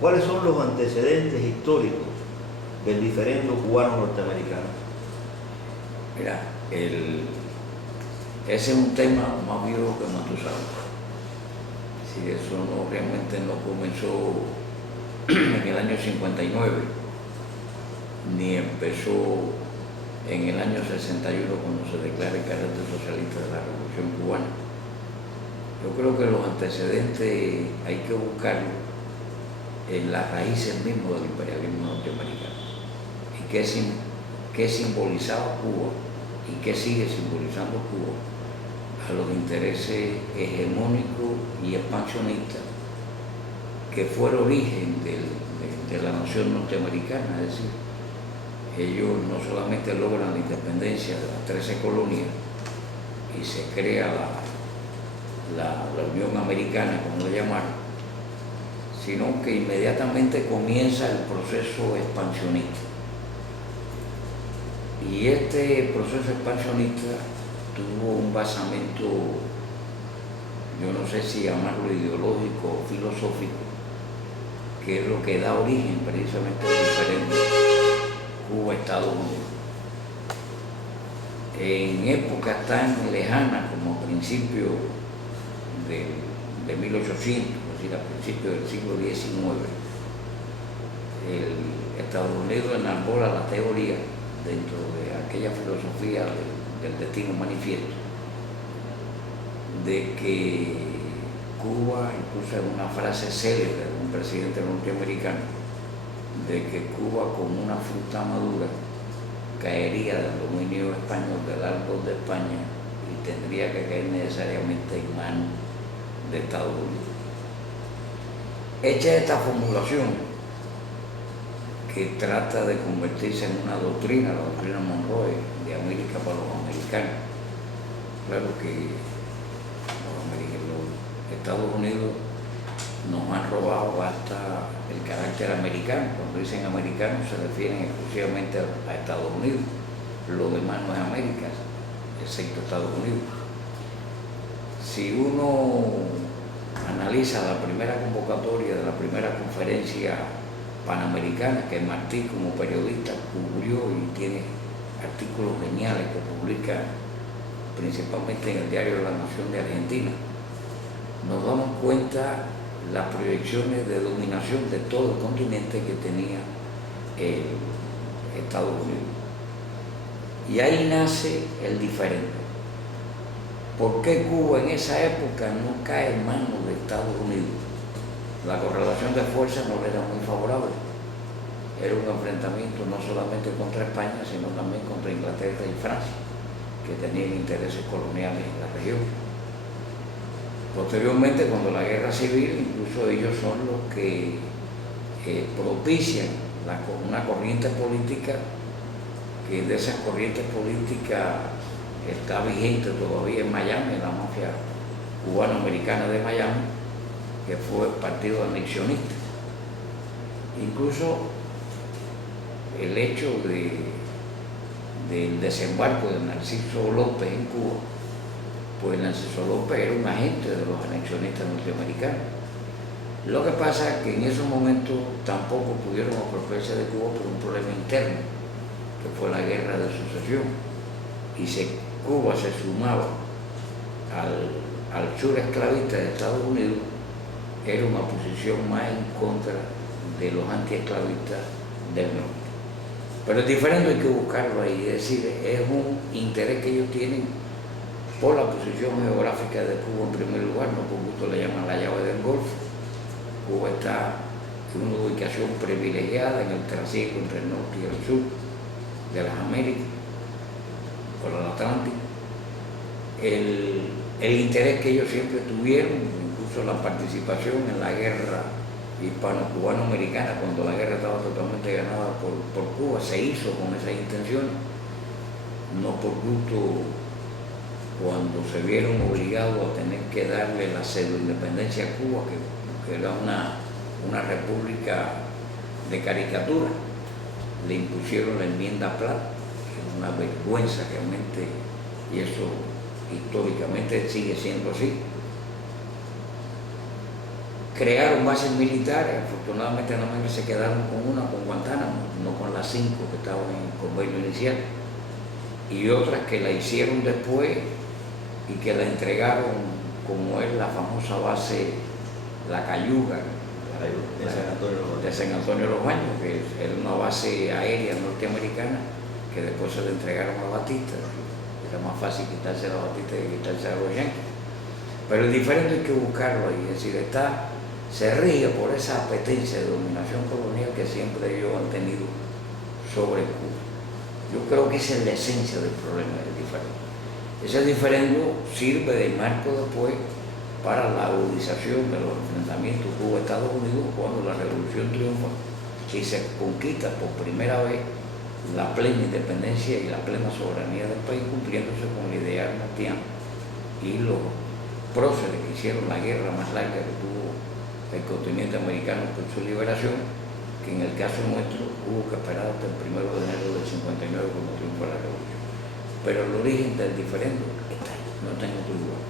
¿Cuáles son los antecedentes históricos del diferendo cubano-norteamericano? Mira, ese es un tema más viejo que Matusalén. Si eso realmente no comenzó en el año 59, ni empezó en el año 61 cuando se declara el carácter socialista de la Revolución Cubana. Yo creo que los antecedentes hay que buscarlos en las raíces mismas del imperialismo norteamericano y qué simbolizaba Cuba y qué sigue simbolizando Cuba a los intereses hegemónicos y expansionistas que fue el origen de la nación norteamericana. Es decir, ellos no solamente logran la independencia de las 13 colonias y se crea la Unión Americana, como lo llamaron, sino que inmediatamente comienza el proceso expansionista. Y este proceso expansionista tuvo un basamento, yo no sé si llamarlo ideológico o filosófico, que es lo que da origen precisamente al diferendo Cuba-Estados Unidos. En épocas tan lejanas como a principios de 1800, es decir, a principios del siglo XIX, Estados Unidos enarbola la teoría dentro de aquella filosofía del destino manifiesto, de que Cuba, incluso en una frase célebre de un presidente norteamericano, de que Cuba como una fruta madura caería del dominio español, del árbol de España, y tendría que caer necesariamente en manos de Estados Unidos. Hecha esta formulación, que trata de convertirse en una doctrina, la doctrina Monroe, de América para los americanos. Claro que los Estados Unidos nos han robado hasta el carácter americano. Cuando dicen americanos se refieren exclusivamente a Estados Unidos. Lo demás no es América, excepto Estados Unidos. Si uno analiza la primera convocatoria de la primera conferencia panamericana, que Martí como periodista cubrió y tiene artículos geniales que publica principalmente en el Diario de la Nación de Argentina, nos damos cuenta las proyecciones de dominación de todo el continente que tenía Estados Unidos. Y ahí nace el diferendo. ¿Por qué Cuba en esa época no cae en manos de Estados Unidos? La correlación de fuerzas no le era muy favorable. Era un enfrentamiento no solamente contra España, sino también contra Inglaterra y Francia, que tenían intereses coloniales en la región. Posteriormente, cuando la guerra civil, incluso ellos son los que propician una corriente política, que de esas corrientes políticas está vigente todavía en Miami, la mafia cubano-americana de Miami, que fue el partido anexionista. Incluso el hecho del desembarco de Narciso López en Cuba, pues Narciso López era un agente de los anexionistas norteamericanos. Lo que pasa es que en esos momentos tampoco pudieron apropiarse de Cuba por un problema interno, que fue la guerra de sucesión, y Cuba se sumaba al sur esclavista de Estados Unidos, era una posición más en contra de los antiesclavistas del norte. Pero el diferendo hay que buscarlo ahí, es decir, es un interés que ellos tienen por la posición geográfica de Cuba en primer lugar, no por gusto le llaman la llave del Golfo. Cuba está en una ubicación privilegiada en el trasiego entre el norte y el sur de las Américas, por el Atlántico. El interés que ellos siempre tuvieron, incluso la participación en la guerra hispano-cubano-americana, cuando la guerra estaba totalmente ganada por Cuba, se hizo con esas intenciones, no por gusto, cuando se vieron obligados a tener que darle la pseudo-independencia a Cuba, que era una república de caricatura, le impusieron la enmienda Platt, que es una vergüenza realmente, y eso históricamente sigue siendo así, crearon bases militares, afortunadamente nada más que se quedaron con una, con Guantánamo, no con las 5 que estaban en el convenio inicial, y otras que la hicieron después y que la entregaron, como es la famosa base La Cayuga, de San Antonio de los Baños, que era una base aérea norteamericana que después se le entregaron a Batista. Era más fácil quitarse a Batista que quitarse a los yanquis. Pero el diferente hay que buscarlo ahí, es decir, se ríe por esa apetencia de dominación colonial que siempre ellos han tenido sobre Cuba. Yo creo que esa es la esencia del problema del diferendo. Ese diferendo sirve de marco después para la agudización de los enfrentamientos Cuba-Estados Unidos cuando la revolución triunfa y se conquista por primera vez la plena independencia y la plena soberanía del país, cumpliéndose con el ideal martiano y los próceres que hicieron la guerra más larga que tuvo el continente americano por su liberación, que en el caso nuestro hubo que esperar hasta el 1 de enero del 59 cuando triunfó la revolución. Pero el origen del diferendo está ahí, no está en otro lugar.